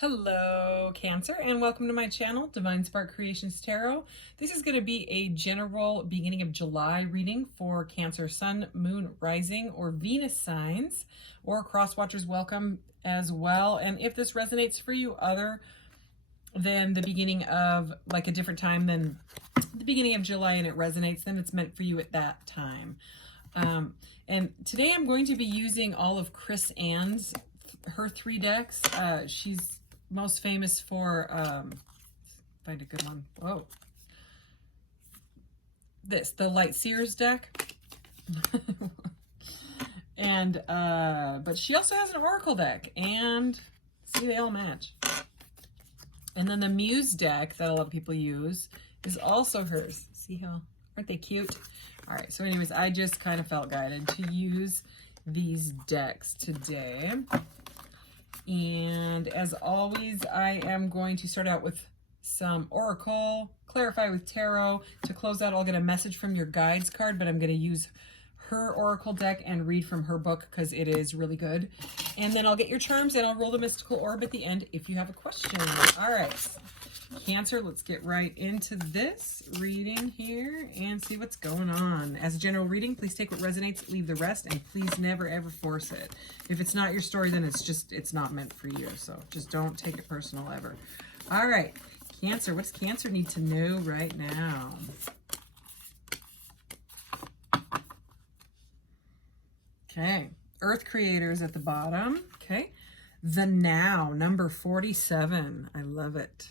Hello, Cancer, and welcome to my channel, Divine Spark Creations Tarot. This is going to be a general beginning of July reading for Cancer, Sun, Moon, Rising, or Venus signs, or cross watchers welcome as well. And if this resonates for you other than the beginning of, like a different time than the beginning of July and it resonates, then it's meant for you at that time. And today I'm going to be using all of Chris Ann's, her 3 decks. She's most famous for, find a good one. Whoa. The Light Seers deck. And, but she also has an Oracle deck, and see, they all match. And then the Muse deck that a lot of people use is also hers. See how, aren't they cute? All right, so anyways, I just kind of felt guided to use these decks today. And as always, I am going to start out with some Oracle, clarify with Tarot. To close out, I'll get a message from your guides card, but I'm going to use her Oracle deck and read from her book because it is really good. And then I'll get your charms and I'll roll the mystical orb at the end if you have a question. All right, Cancer, let's get right into this reading here and see what's going on. As a general reading, please take what resonates, leave the rest, and please never ever force it. If it's not your story, then it's not meant for you. So just don't take it personal ever. All right, Cancer, what does Cancer need to know right now? Okay, Earth Creators at the bottom. Okay, the Now, number 47. I love it.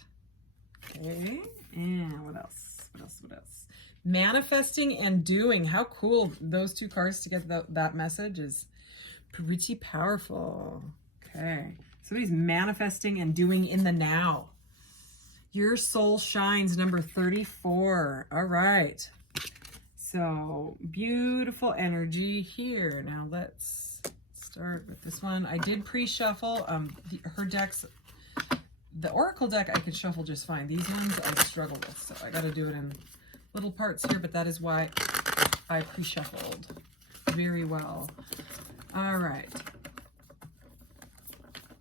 Okay, and what else? What else? Manifesting and Doing. How cool. Those 2 cards to get that message is pretty powerful. Okay, somebody's manifesting and doing in the now. Your soul shines, number 34. All right. So beautiful energy here. Now let's start with this one. I did pre-shuffle her decks. The Oracle deck I can shuffle just fine. These ones I struggle with, so I got to do it in little parts here, but that is why I pre-shuffled very well. All right.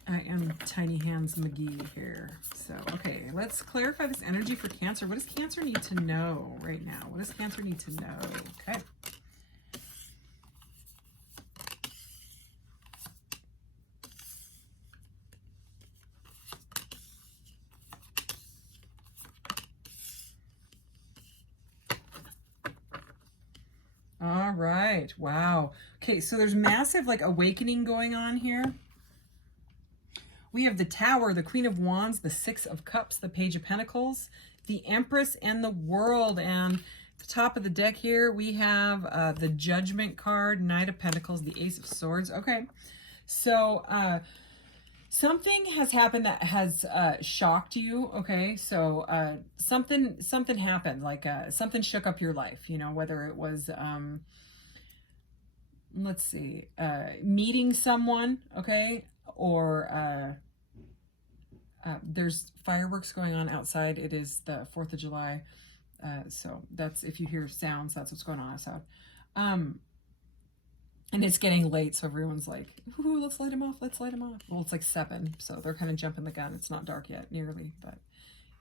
I am Tiny Hands McGee here. So, okay, let's clarify this energy for Cancer. What does Cancer need to know right now? What does Cancer need to know? Okay. All right. Wow. Okay, so there's massive like awakening going on here. We have the Tower, the Queen of Wands, the 6 of Cups, the Page of Pentacles, the Empress, and the World. And at the top of the deck here, we have the Judgment card, Knight of Pentacles, the Ace of Swords. Okay, so something has happened that has shocked you. Okay, so something happened, like something shook up your life, you know, whether it was let's see, meeting someone, okay, or there's fireworks going on outside. It is the 4th of July, so that's, if you hear sounds, that's what's going on outside. And it's getting late, so everyone's like, ooh, let's light them off, let's light them off. Well, it's like 7, so they're kind of jumping the gun. It's not dark yet, nearly, but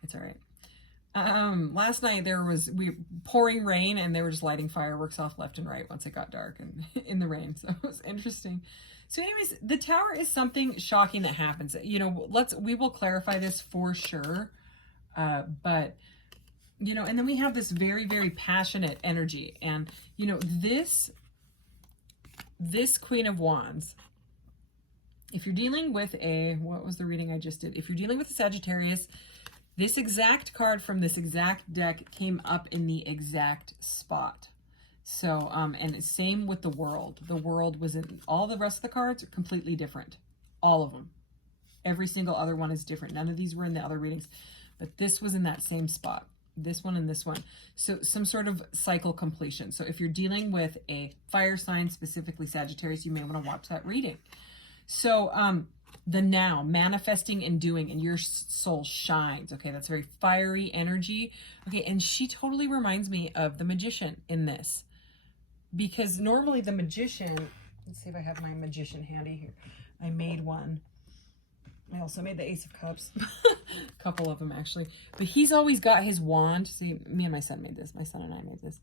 it's all right. Last night we pouring rain, and they were just lighting fireworks off left and right once it got dark and in the rain, so it was interesting. So anyways, the Tower is something shocking that happens. You know, we will clarify this for sure, but you know, and then we have this very, very passionate energy, and you know, this Queen of Wands, if you're dealing with what was the reading I just did? If you're dealing with a Sagittarius, this exact card from this exact deck came up in the exact spot. So, and same with the World. The World was in all the rest of the cards, completely different. All of them. Every single other one is different. None of these were in the other readings, but this was in that same spot. This one and this one. So some sort of cycle completion. So if you're dealing with a fire sign, specifically Sagittarius, you may want to watch that reading. So, the Now, manifesting and doing, and your soul shines. Okay, that's very fiery energy. Okay, and she totally reminds me of the Magician in this. Because normally the Magician, let's see if I have my Magician handy here. I made one. I also made the Ace of Cups. A couple of them, actually. But he's always got his wand. See, me and my son made this. My son and I made this.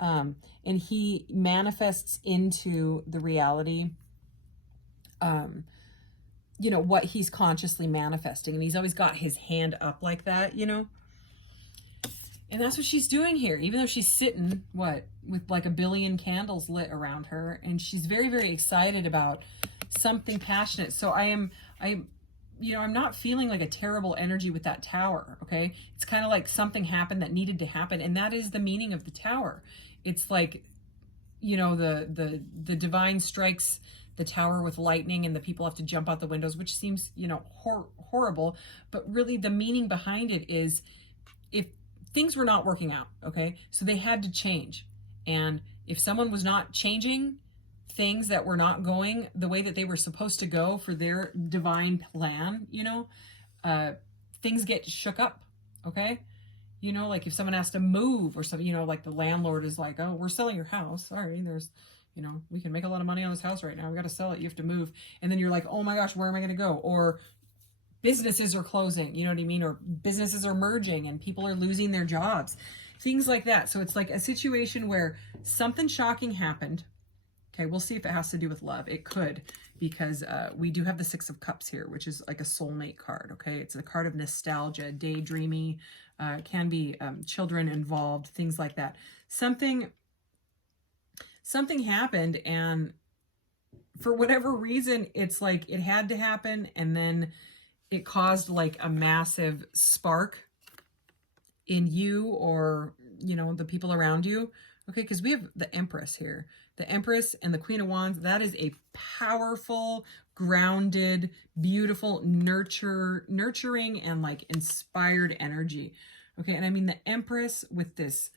And he manifests into the reality, you know, what he's consciously manifesting. And he's always got his hand up like that, you know. And that's what she's doing here, even though she's sitting, with like a billion candles lit around her. And she's very, very excited about something passionate. So I'm not feeling like a terrible energy with that tower, okay? It's kind of like something happened that needed to happen. And that is the meaning of the tower. It's like, you know, the divine strikes the tower with lightning and the people have to jump out the windows, which seems, you know, horrible. But really the meaning behind it is, if things were not working out, okay? So they had to change. And if someone was not changing things that were not going the way that they were supposed to go for their divine plan, you know, things get shook up, okay? You know, like if someone has to move or something, you know, like the landlord is like, oh, we're selling your house. Sorry, there's, you know, we can make a lot of money on this house right now. We got to sell it. You have to move. And then you're like, oh my gosh, where am I going to go? Or businesses are closing, you know what I mean? Or businesses are merging and people are losing their jobs, things like that. So it's like a situation where something shocking happened. Okay, we'll see if it has to do with love. It could, because we do have the Six of Cups here, which is like a soulmate card, okay? It's a card of nostalgia, daydreamy, can be children involved, things like that. Something happened, and for whatever reason, it's like it had to happen, and then it caused like a massive spark in you, or, you know, the people around you. Okay, because we have the Empress here. The Empress and the Queen of Wands, that is a powerful, grounded, beautiful, nurturing, and like inspired energy. Okay, and I mean the Empress with this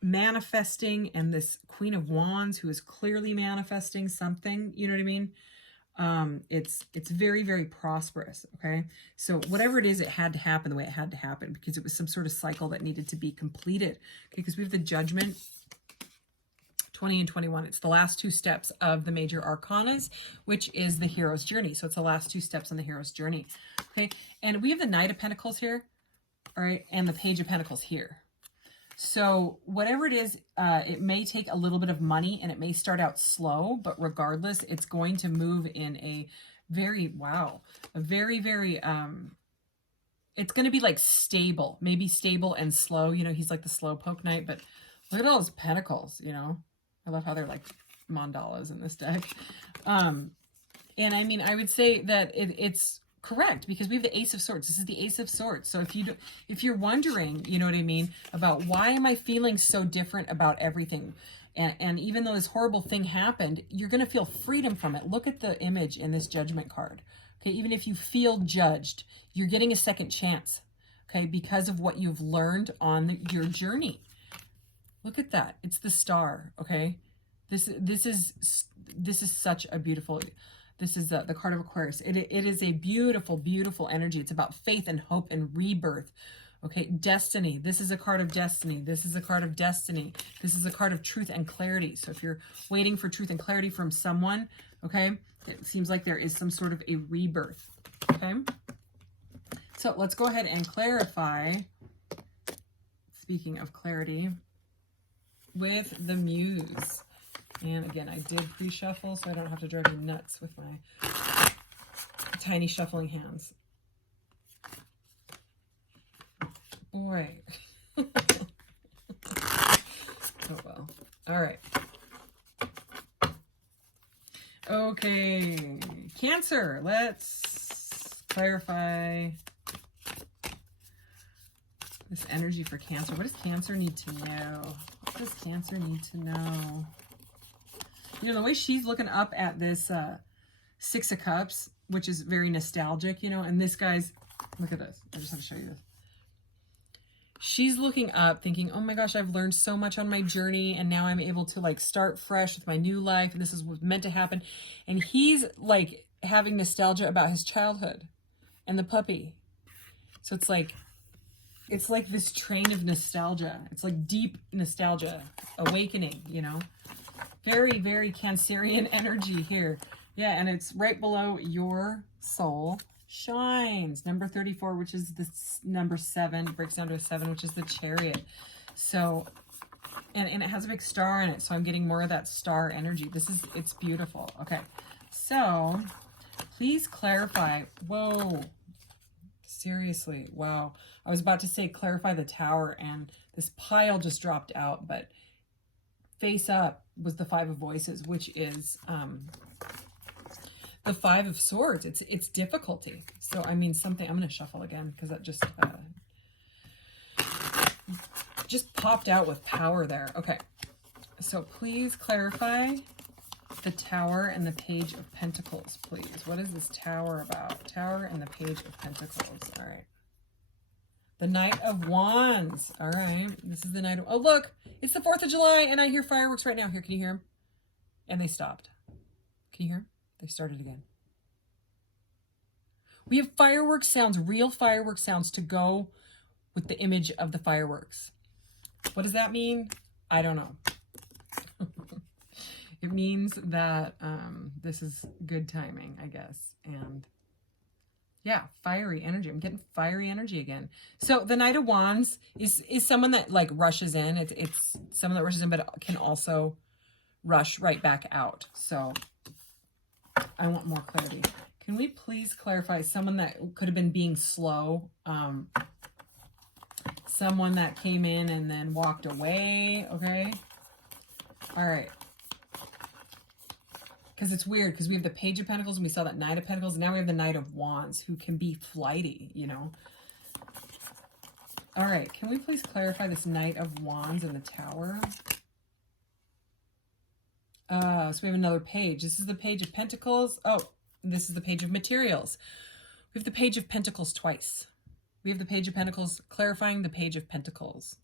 manifesting, and this Queen of Wands who is clearly manifesting something, you know what I mean? It's very, very prosperous. Okay, so whatever it is, it had to happen the way it had to happen, because it was some sort of cycle that needed to be completed. Okay, because we have the Judgment, 20 and 21. It's the last two steps of the major arcanas, which is the hero's journey. So it's the last two steps on the hero's journey. Okay, and we have the Knight of Pentacles here, all right, and the Page of Pentacles here. So whatever it is, it may take a little bit of money, and it may start out slow, but regardless, it's going to move in a very, very, it's going to be like stable, maybe stable and slow. You know, he's like the slowpoke knight, but look at all his pentacles, you know. I love how they're like mandalas in this deck. And I mean, I would say that it's correct, because we have the Ace of Swords. This is the Ace of Swords. So if you're wondering, you know what I mean, about why am I feeling so different about everything, and even though this horrible thing happened, you're going to feel freedom from it. Look at the image in this Judgment card. Okay, even if you feel judged, you're getting a second chance. Okay, because of what you've learned on your journey. Look at that. It's the Star. Okay, this is such a beautiful. This is the card of Aquarius. It is a beautiful, beautiful energy. It's about faith and hope and rebirth. Okay, destiny. This is a card of destiny. This is a card of destiny. This is a card of truth and clarity. So if you're waiting for truth and clarity from someone, okay, it seems like there is some sort of a rebirth. Okay, so let's go ahead and clarify. Speaking of clarity, with the Muse. And again, I did pre-shuffle, so I don't have to drive you nuts with my tiny shuffling hands. Boy. Oh, well. All right. Okay. Cancer. Let's clarify this energy for Cancer. What does Cancer need to know? What does Cancer need to know? You know, the way she's looking up at this Six of Cups, which is very nostalgic, you know, and this guy's, look at this. I just have to show you this. She's looking up thinking, oh my gosh, I've learned so much on my journey, and now I'm able to like start fresh with my new life, and this is what's meant to happen. And he's like having nostalgia about his childhood and the puppy. So it's like this train of nostalgia. It's like deep nostalgia, awakening, you know. Very, very Cancerian energy here. Yeah, and it's right below your soul. shines. Number 34, which is this number 7, breaks down to a 7, which is the Chariot. So, and it has a big star in it, so I'm getting more of that star energy. It's beautiful. Okay, so please clarify. Whoa, seriously, wow. I was about to say clarify the Tower, and this pile just dropped out, but face up was the 5 of Voices, which is the 5 of Swords. It's difficulty. So I mean, something, I'm going to shuffle again because that just popped out with power there. Okay, so please clarify the Tower and the Page of Pentacles, please. What is this Tower about? Tower and the Page of Pentacles. All right. The Knight of Wands. All right. This is the Knight of... Oh, look. It's the 4th of July, and I hear fireworks right now. Here, can you hear them? And they stopped. Can you hear them? They started again. We have fireworks sounds, real fireworks sounds to go with the image of the fireworks. What does that mean? I don't know. It means that this is good timing, I guess. And yeah, fiery energy. I'm getting fiery energy again. So the Knight of Wands is someone that like rushes in. It's someone that rushes in, but can also rush right back out. So I want more clarity. Can we please clarify someone that could have been being slow? Someone that came in and then walked away. Okay. All right. Because it's weird, because we have the Page of Pentacles and we saw that Knight of Pentacles, and now we have the Knight of Wands, who can be flighty, you know. All right, can we please clarify this Knight of Wands in the Tower? So we have another page. This is the Page of Pentacles. Oh, this is the Page of Materials. We have the Page of Pentacles twice. We have the Page of Pentacles clarifying the Page of Pentacles.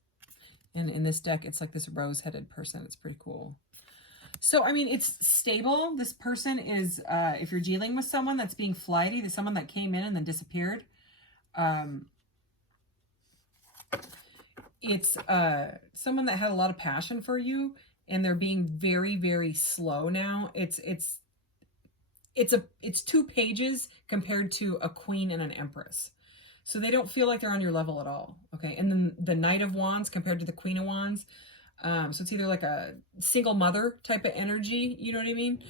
And in this deck, it's like this rose-headed person. It's pretty cool. So, I mean, it's stable. This person is, if you're dealing with someone that's being flighty, there's someone that came in and then disappeared. It's someone that had a lot of passion for you, and they're being very, very slow now. It's 2 pages compared to a Queen and an Empress. So they don't feel like they're on your level at all. Okay. And then the Knight of Wands compared to the Queen of Wands. So it's either like a single mother type of energy, you know what I mean?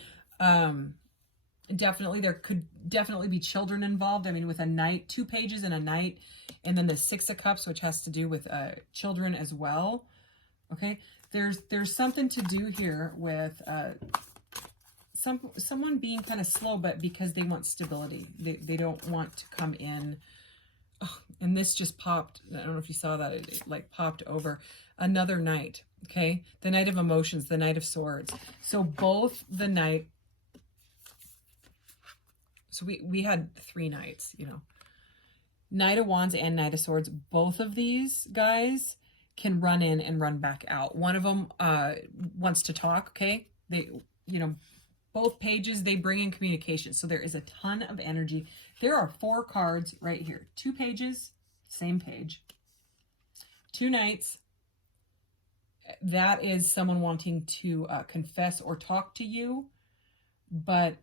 Definitely, there could definitely be children involved. I mean, with a Knight, 2 pages and a Knight, and then the 6 of Cups, which has to do with children as well. Okay, there's something to do here with someone being kind of slow, but because they want stability, they don't want to come in. Oh, and this just popped. I don't know if you saw that. It like popped over. Another Knight. Okay, the Knight of Emotions, the Knight of Swords. So both the Knight. So we had 3 Knights, you know. Knight of Wands and Knight of Swords. Both of these guys can run in and run back out. One of them wants to talk. Okay, they, you know, both pages they bring in communication. So there is a ton of energy. There are 4 cards right here. 2 pages, same page. 2 Knights. That is someone wanting to confess or talk to you, but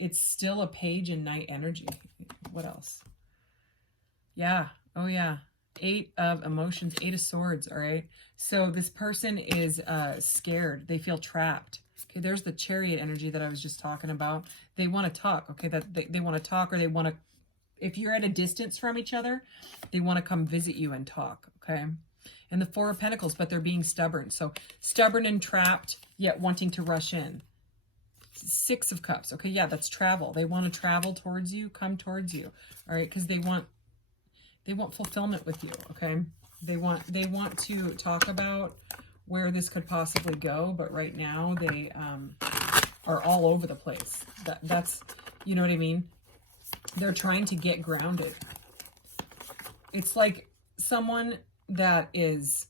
it's still a page and Knight energy. What else? Yeah. Oh, yeah. 8 of Emotions, 8 of Swords. All right. So this person is scared. They feel trapped. Okay. There's the Chariot energy that I was just talking about. They want to talk. Okay. That they want to talk, or they want to, if you're at a distance from each other, they want to come visit you and talk. Okay. And the 4 of Pentacles, but they're being stubborn. So stubborn and trapped, yet wanting to rush in. 6 of Cups. Okay, yeah, that's travel. They want to travel towards you, come towards you. All right, because they want fulfillment with you. Okay, they want to talk about where this could possibly go, but right now they are all over the place. That's, you know what I mean? They're trying to get grounded. It's like someone that is,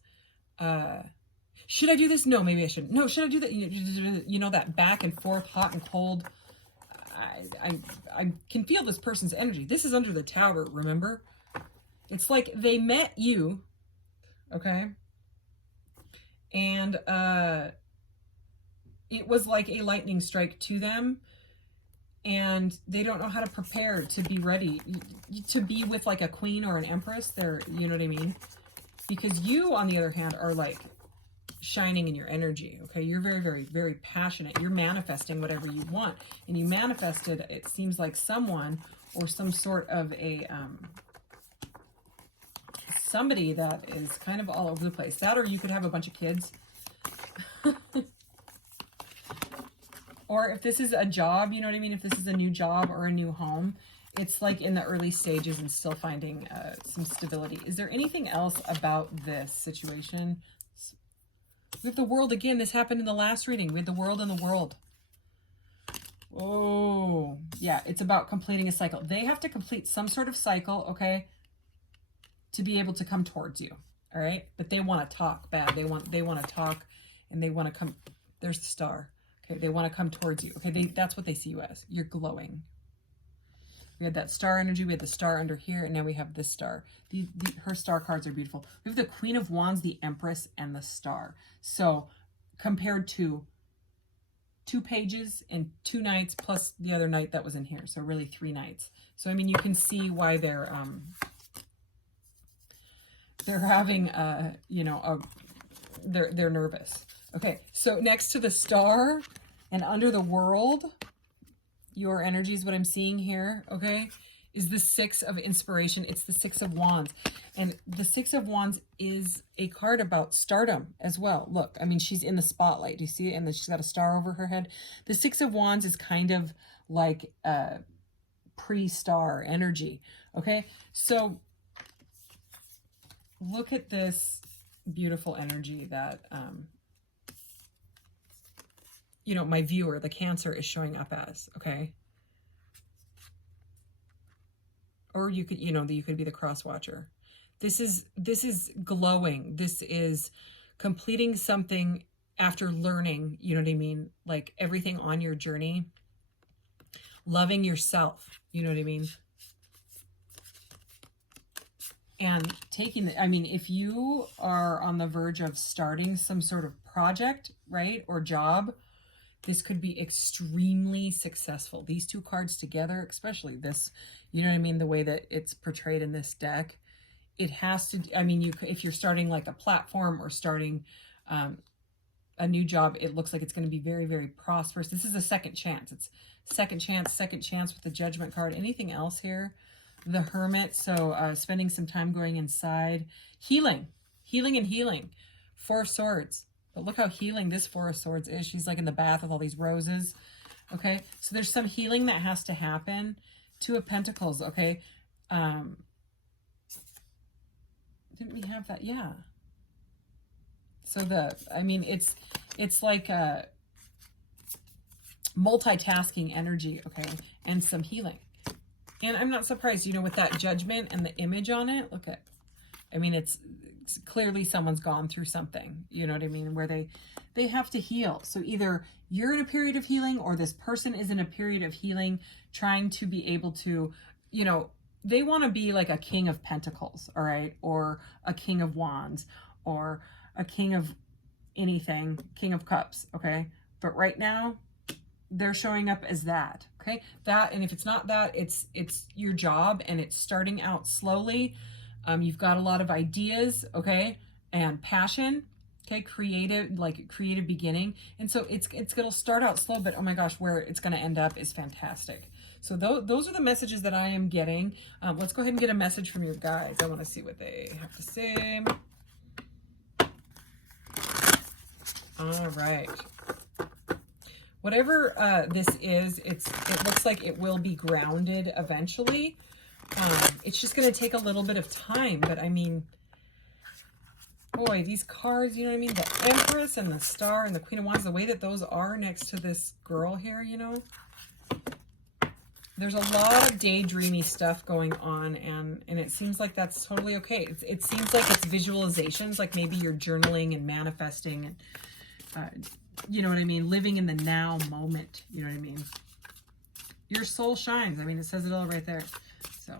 should I do this? No, maybe I shouldn't. No, should I do that? You know, that back and forth, hot and cold. I can feel this person's energy. This is under the Tower, remember? It's like they met you, okay? And it was like a lightning strike to them. and they don't know how to prepare to be ready to be with like a queen or an empress. They're, you know what I mean? Because you, on the other hand, are like shining in your energy. Okay, you're very, very, very passionate. You're manifesting whatever you want, and you manifested, it seems like, someone or some sort of a somebody that is kind of all over the place. That, or you could have a bunch of kids. Or if this is a job, you know what I mean? If this is a new job or a new home, it's like in the early stages and still finding some stability. Is there anything else about this situation? We have the World again. This happened in the last reading. We had the World and the World. Oh, yeah. It's about completing a cycle. They have to complete some sort of cycle, okay, to be able to come towards you, all right? But they want to talk bad. They want to talk, and they want to come. There's the star. Okay, they want to come towards you. Okay, that's what they see you as. You're glowing. We had that star energy. We had the star under here, and now we have this star. Her star cards are beautiful. We have the Queen of Wands, the Empress, and the star. So compared to 2 pages and 2 nights plus the other night that was in here. So really 3 nights. So, I mean, you can see why they're having, you know, they're nervous. Okay, so next to the star and under the World, your energy is what I'm seeing here, okay, is the 6 of Inspiration. It's the 6 of Wands. And the 6 of Wands is a card about stardom as well. Look, I mean, she's in the spotlight. Do you see it? And then she's got a star over her head. The 6 of Wands is kind of like pre-star energy, okay? So look at this beautiful energy that... you know, my viewer, the Cancer, is showing up as, okay? Or you could, you know, you could be the cross watcher. This is glowing. This is completing something after learning, you know what I mean? Like everything on your journey. Loving yourself, you know what I mean? And taking I mean, if you are on the verge of starting some sort of project, right, or job, this could be extremely successful. These 2 cards together, especially this, you know what I mean, the way that it's portrayed in this deck, it has to, I mean, if you're starting like a platform or starting a new job, it looks like it's going to be very, very prosperous. This is a second chance. It's second chance with the Judgment card. Anything else here? The Hermit, so spending some time going inside. Healing. 4 of Swords. But look how healing this 4 of Swords is. She's like in the bath with all these roses. Okay, so there's some healing that has to happen. 2 of Pentacles, okay. Didn't we have that? Yeah. So I mean, it's like a multitasking energy, okay, and some healing. And I'm not surprised, you know, with that Judgment and the image on it, look at, I mean, it's clearly someone's gone through something, you know what I mean, where they have to heal. So either you're in a period of healing or this person is in a period of healing, trying to be able to, you know, they want to be like a King of Pentacles, all right, or a King of Wands, or a King of anything, King of Cups, okay? But right now, they're showing up as that, okay? That, and if it's not that, it's your job, and it's starting out slowly. You've got a lot of ideas, okay, and passion, okay, creative beginning. And so it'll start out slow, but oh my gosh, where it's going to end up is fantastic. So those are the messages that I am getting. Let's go ahead and get a message from your guides. I want to see what they have to say. All right. Whatever this is, it looks like it will be grounded eventually. It's just going to take a little bit of time, but I mean, boy, these cards, you know what I mean? The Empress and the Star and the Queen of Wands, the way that those are next to this girl here, you know, there's a lot of daydreamy stuff going on, and it seems like that's totally okay. It seems like it's visualizations, like maybe you're journaling and manifesting and, you know what I mean? Living in the now moment, you know what I mean? Your soul shines. I mean, it says it all right there. So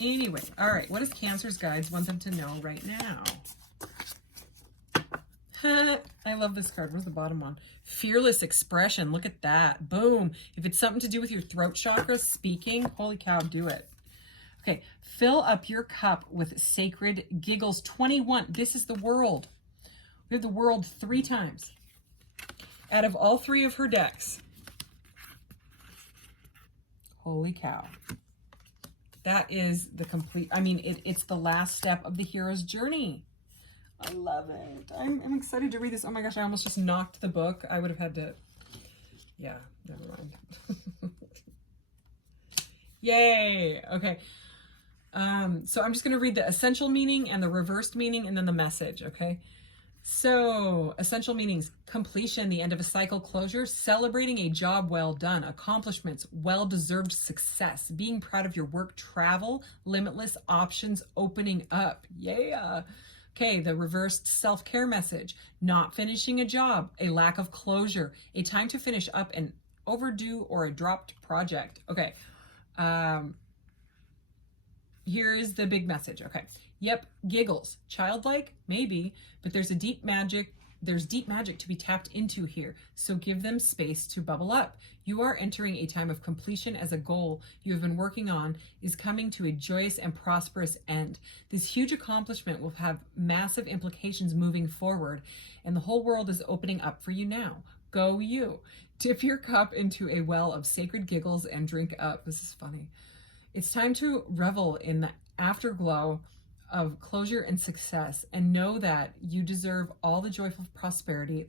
anyway, all right. What does Cancer's guides want them to know right now? I love this card. Where's the bottom one? Fearless expression. Look at that. Boom. If it's something to do with your throat chakra, speaking, holy cow, do it. Okay, fill up your cup with sacred giggles. 21. This is the world. We have the world 3 times. Out of all 3 of her decks. Holy cow. That is the complete, I mean, it's the last step of the hero's journey. I love it. I'm excited to read this. Oh my gosh, I almost just knocked the book. I would have had to, yeah, never mind. Yay. Okay. So I'm just going to read the essential meaning and the reversed meaning and then the message. Okay. So essential meanings: completion, the end of a cycle, closure, celebrating a job well done, accomplishments, well-deserved success, being proud of your work, travel, limitless options opening up. Yeah. Okay, the reversed self-care message: not finishing a job, a lack of closure, a time to finish up an overdue or a dropped project. Okay. Here is the big message. Okay. Yep, giggles. Childlike? Maybe, but there's deep magic to be tapped into here. So give them space to bubble up. You are entering a time of completion as a goal you have been working on is coming to a joyous and prosperous end. This huge accomplishment will have massive implications moving forward, and the whole world is opening up for you now. Go you. Dip your cup into a well of sacred giggles and drink up. This is funny. It's time to revel in the afterglow of closure and success, and know that you deserve all the joyful prosperity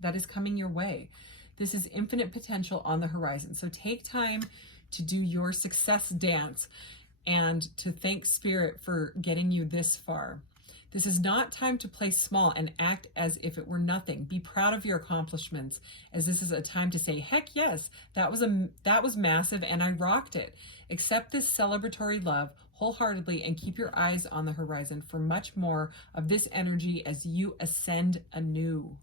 that is coming your way. This is infinite potential on the horizon. So take time to do your success dance and to thank Spirit for getting you this far. This is not time to play small and act as if it were nothing. Be proud of your accomplishments, as this is a time to say, heck yes, that was massive and I rocked it. Accept this celebratory love wholeheartedly and keep your eyes on the horizon for much more of this energy as you ascend anew.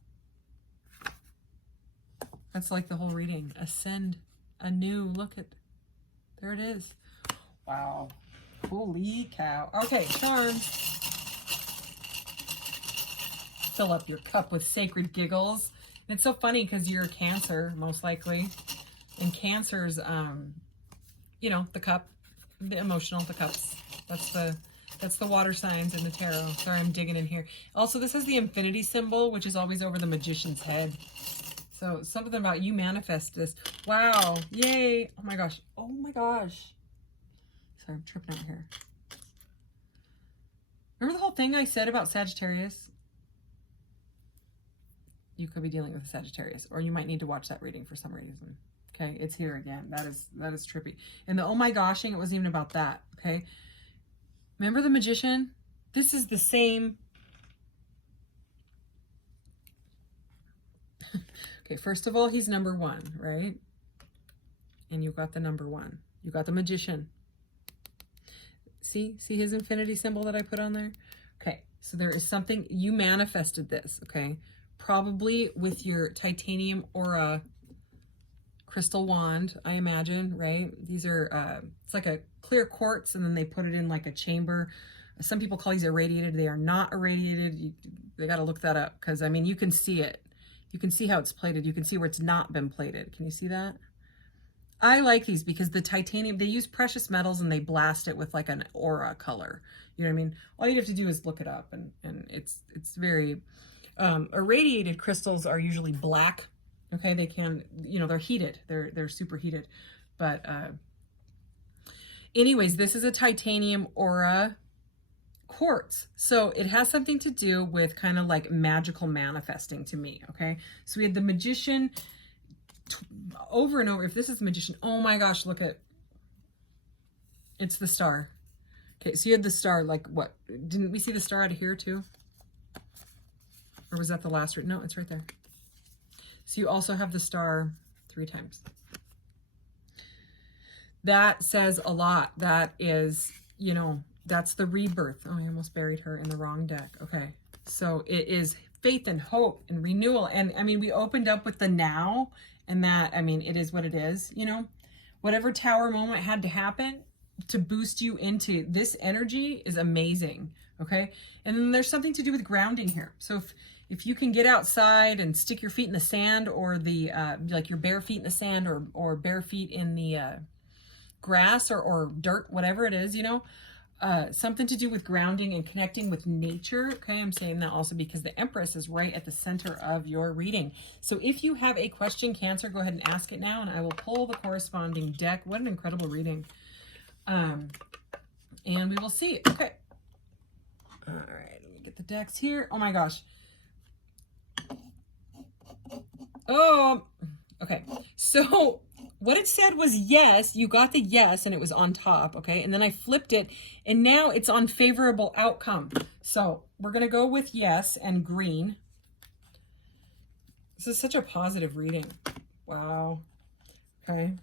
That's like the whole reading. Ascend anew. Look at, there it is. Wow. Holy cow. Okay, charms. Fill up your cup with sacred giggles. And it's so funny because you're a Cancer, most likely. And Cancer's, you know, the cup, the emotional, the cups. That's the water signs in the tarot. Sorry, I'm digging in here. Also, this is the infinity symbol, which is always over the magician's head. So something about you manifest this. Wow. Yay. Oh my gosh. Oh my gosh. Sorry, I'm tripping out here. Remember the whole thing I said about Sagittarius? You could be dealing with a Sagittarius, or you might need to watch that reading for some reason. Okay, it's here again. That is trippy. And the oh my goshing, it wasn't even about that. Okay. Remember the magician? This is the same. Okay, first of all, he's number 1, right? And you got the number 1. You got the magician. See his infinity symbol that I put on there? Okay, so there is something, you manifested this, okay? Probably with your titanium aura crystal wand, I imagine, right? These are, it's like a clear quartz, and then they put it in like a chamber. Some people call these irradiated. They are not irradiated. They got to look that up, because, I mean, you can see it. You can see how it's plated. You can see where it's not been plated. Can you see that? I like these because the titanium, they use precious metals and they blast it with like an aura color. You know what I mean? All you have to do is look it up, and it's very, irradiated crystals are usually black. Okay, they can, you know, they're heated. They're super heated. But anyways, this is a titanium aura quartz. So it has something to do with kind of like magical manifesting to me. Okay, so we had the magician over and over. If this is the magician, oh my gosh, look at, it's the star. Okay, so you had the star, like what? Didn't we see the star out of here too? Or was that the last read? No, it's right there. So you also have the star 3 times. That says a lot. That is, you know, that's the rebirth. Oh, I almost buried her in the wrong deck. Okay, so it is faith and hope and renewal. And I mean, we opened up with the now, and that, I mean, it is what it is, you know. Whatever tower moment had to happen, boost you into this energy is amazing. Okay. And then there's something to do with grounding here. So if you can get outside and stick your feet in the sand, or the like your bare feet in the sand, or bare feet in the grass or dirt, whatever it is, you know, something to do with grounding and connecting with nature. Okay, I'm saying that also because the Empress is right at the center of your reading. So if you have a question, Cancer, go ahead and ask it now, and I will pull the corresponding deck. What an incredible reading. And we will see. Okay. All right, let me get the decks here. Oh my gosh. Oh, okay. So what it said was yes, you got the yes, and it was on top, okay? And then I flipped it, and now it's on favorable outcome. So we're going to go with yes and green. This is such a positive reading. Wow. Okay.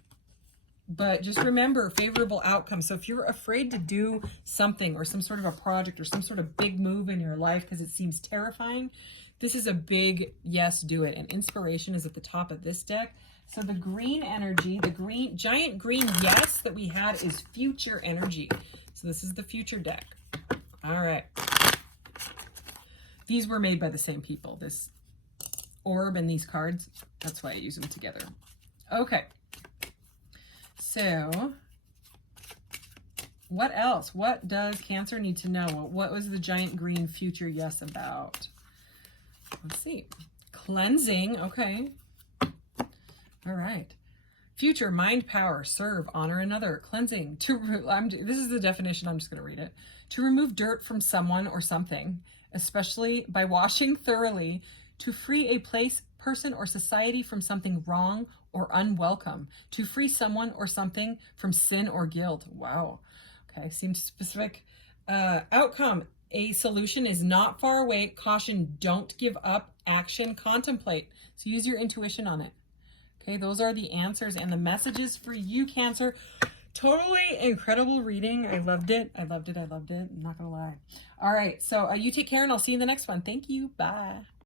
But just remember, favorable outcome. So if you're afraid to do something, or some sort of a project, or some sort of big move in your life because it seems terrifying, this is a big yes, do it. And inspiration is at the top of this deck. So the green energy, the green, giant green yes that we had, is future energy. So this is the future deck. All right. These were made by the same people. This orb and these cards, that's why I use them together. Okay. So what else? What does Cancer need to know? What was the giant green future yes about? Let's see. Cleansing. Okay. All right. Future, mind power, serve, honor another. Cleansing. This is the definition. I'm just going to read it. To remove dirt from someone or something, especially by washing thoroughly, to free a place, person, or society from something wrong or unwelcome. To free someone or something from sin or guilt. Wow. Okay. Seems specific. Outcome. A solution is not far away. Caution, don't give up. Action, contemplate. So use your intuition on it. Okay, those are the answers and the messages for you, Cancer. Totally incredible reading. I loved it. I loved it. I loved it. I'm not going to lie. All right, so you take care, and I'll see you in the next one. Thank you. Bye.